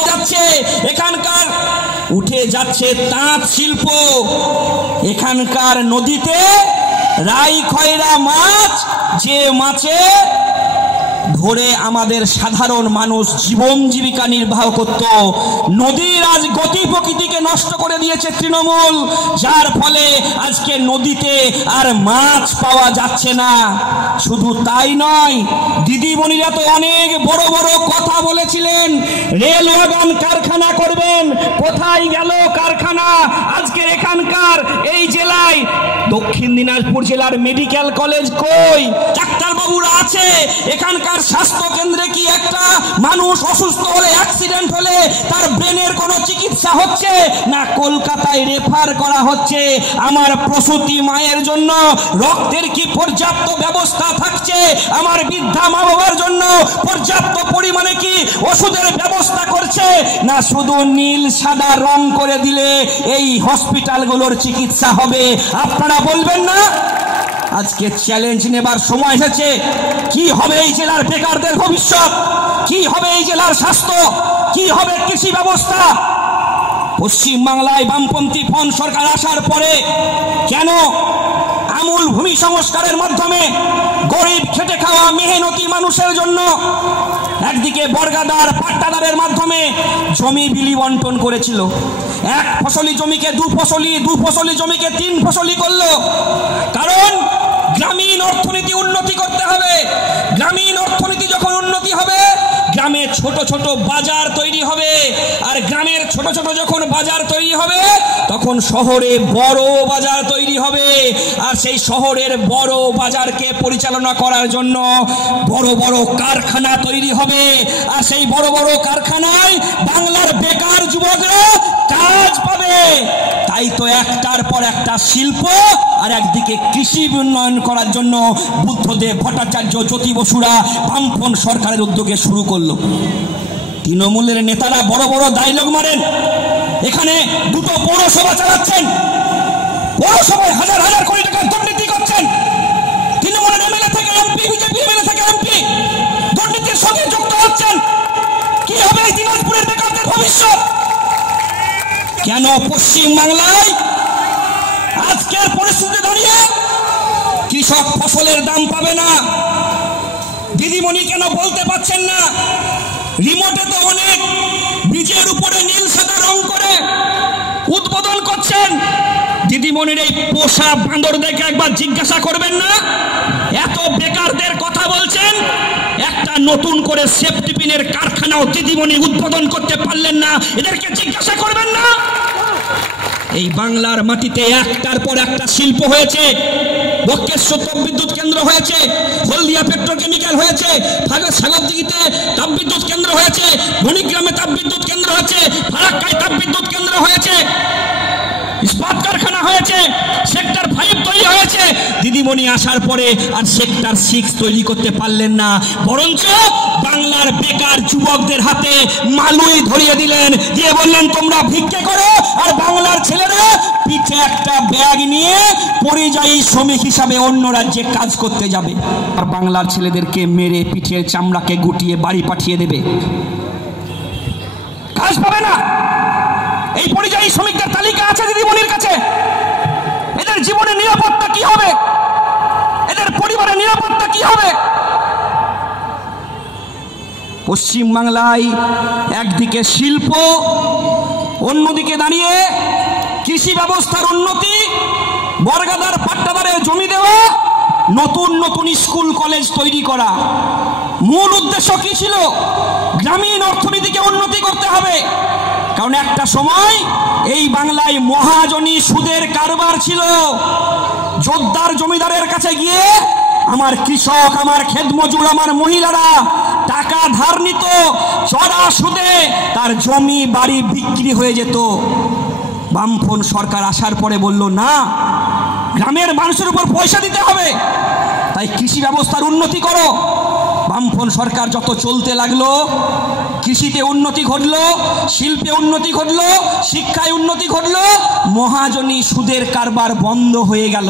যাচ্ছে, এখানকার উঠে যাচ্ছে তাঁত শিল্প, এখানকার নদীতে রাই খয়রা মাছ, যে মাছে ধরে আমাদের সাধারণ মানুষ জীবন জীবিকা নির্বাহ করত, নদীর আজ গতি প্রকৃতিকে নষ্ট করে দিয়েছে তৃণমূল, যার ফলে আজকে নদীতে আর মাছ পাওয়া যাচ্ছে না। শুধু তাই নয়, দিদিমণিরা তো অনেক বড় বড় কথা বলেছিলেন, রেল ওয়াগন কারখানা করবেন, কোথায় গেল কারখানা? আজকে এখানকার এই জেলায় দক্ষিণ দিনাজপুর জেলার মেডিকেল কলেজ কই? ডাক্তারবাবুরা আছে, এখানকার স্বাস্থ্য কেন্দ্রে কি একটা মানুষ অসুস্থ হলে, অ্যাক্সিডেন্ট হলে তার ব্রেনের কোনো চিকিৎসা হচ্ছে না? কলকাতায় রেফার করা হচ্ছে। আমার প্রসূতি মায়ের জন্য রক্তের কি পর্যাপ্ত ব্যবস্থা থাকছে? আমার বৃদ্ধা মা বাবার জন্য পর্যাপ্ত পরিমাণে কি ওষুধের ব্যবস্থা করছে না? শুধু নীল সাদা রং করে দিলে এই হসপিটালগুলোর চিকিৎসা হবে? আপনারা বলবেন না? আজকে চ্যালেঞ্জ নেবার সময় এসেছে। কি হবে এই জেলার বেকারদের ভবিষ্যৎ? কি হবে এই জেলার স্বাস্থ্য? কি হবে কৃষি ব্যবস্থা? পশ্চিম বাংলায় বামপন্থী ফোন সরকার আসার পরে কেন আমূল ভূমি সংস্কারের মাধ্যমে গরিব খেটে খাওয়া মেহনতি মানুষের জন্য একদিকে বর্গাদার পাট্টাদারের মাধ্যমে জমি বিলি বন্টন করেছিল, এক ফসলি জমিকে দু ফসলি জমিকে 3 ফসলি করলো। কারণ গ্রামীণ অর্থনীতি উন্নতি করতে হবে। গ্রামীণ অর্থনীতি যখন উন্নতি হবে, গ্রামে ছোট ছোট বাজার তৈরি হবে, আর গ্রামের ছোট ছোট যখন বাজার তৈরি হবে তখন শহরে বড় বাজার তৈরি হবে, আর সেই শহরের বড় বাজারকে পরিচালনা করার জন্য বড় বড় কারখানা তৈরি হবে, আর সেই বড় বড় কারখানায় বাংলার বেকার যুবকরা কাজ পাবে। তাই তো একটার পর একটা শিল্প আর একদিকে কৃষি উন্নয়ন করার জন্য বুদ্ধদেব ভট্টাচার্য, জ্যোতি বসুরা বামফ্রন্ট সরকারের উদ্যোগে শুরু করলো। তৃণমূলের নেতারা বড় বড় ডায়লগ মারেন, এখানে 2টো পৌরসভা চালাচ্ছেন, পৌরসভায় হাজার হাজার কোটি টাকা দুর্নীতি করছেন। তৃণমূলের এমএলএ থেকে এমপি, বিজেপি এমএলএ থেকে এমপি দুর্নীতির সঙ্গে যুক্ত হচ্ছেন। কি হবে এই দিনাজপুরের বেকারদের ভবিষ্যৎ? কেন পশ্চিম বাংলায় আজকের পরিস্থিতি দাঁড়িয়ে কৃষক ফসলের দাম পাবে না? দিদিমণি কেন বলতে পারছেন না? রিমোটে তো অনেক বীজের উপরে নীল সাদা রং করে উদ্বোধন করছেন। দিদিমণির এই পোষা বাঁদর দেখে একবার জিজ্ঞাসা করবেন না? এত বেকারদের কথা বলছেন, একটা নতুন করে সেফটি পিনের কারখানাও দিদিমণি উদ্বোধন করতে পারলেন না, এদেরকে জিজ্ঞাসা করবেন না? এই বাংলার মাটিতে একটার পর একটা শিল্প হয়েছে। বক্রেশ্বর তাপবিদ্যুৎ কেন্দ্র হয়েছে, হলদিয়া পেট্রোকেমিক্যাল হয়েছে, সাগরদিঘিতে তাপবিদ্যুৎ কেন্দ্র হয়েছে, মণিগ্রামে তাপবিদ্যুৎ কেন্দ্র হয়েছে, ফারাক্কায় তাপবিদ্যুৎ কেন্দ্র হয়েছে, ইস্পাত কারখানা হয়েছে, সেক্টর 5 তৈরি হয়েছে। দিদিমণি আসার পরে আর সেক্টর 6 তৈরি করতে পারলেন না, বরঞ্চ বাংলার বেকার যুবকদের হাতে মালুই ধরিয়ে দিলেন, দিয়ে বললেন তোমরা ভিক্ষে করো, আর বাংলার ছেলেরা পিঠে একটা ব্যাগ নিয়ে পরিযায়ী শ্রমিক হিসাবে অন্য রাজ্যে কাজ করতে যাবে, আর বাংলার ছেলেদেরকে মেরে পিঠের চামড়াকে গুটিয়ে বাড়ি পাঠিয়ে দেবে, কাজ পাবে না। এই পরিযায়ী শ্রমিকদের তালিকা আছে দিদিমণির কাছে। এদের জীবনের নিরাপত্তা কি হবে? এদের পরিবারের নিরাপত্তা কি হবে? পশ্চিম বাংলায় একদিকে শিল্প, অন্যদিকে দাঁড়িয়ে কৃষি ব্যবস্থার উন্নতি, বর্গাদার পাট্টাদারে জমি দেওয়া, নতুন নতুন স্কুল কলেজ তৈরি করা। মূল উদ্দেশ্য কি ছিল? গ্রামীণ অর্থনীতিকে উন্নতি করতে হবে। কারণ একটা সময় এই বাংলায় মহাজনী সুদের কারবার ছিল। জোরদার জমিদারের কাছে গিয়ে আমার কৃষক, আমার খেতমজুর, আমার মহিলারা টাকা ধার নিত, চড়া সুদে তার জমি বাড়ি বিক্রি হয়ে যেত। বামফ্রন্ট সরকার আসার পরে বলল না, গ্রামের মানুষের উপর পয়সা দিতে হবে, তাই কৃষি ব্যবস্থার উন্নতি করো। বামফ্রন্ট সরকার যত চলতে লাগলো, কৃষিতে উন্নতি ঘটলো, শিল্পে উন্নতি ঘটলো, শিক্ষায় উন্নতি ঘটলো, মহাজনী সুদের কারবার বন্ধ হয়ে গেল।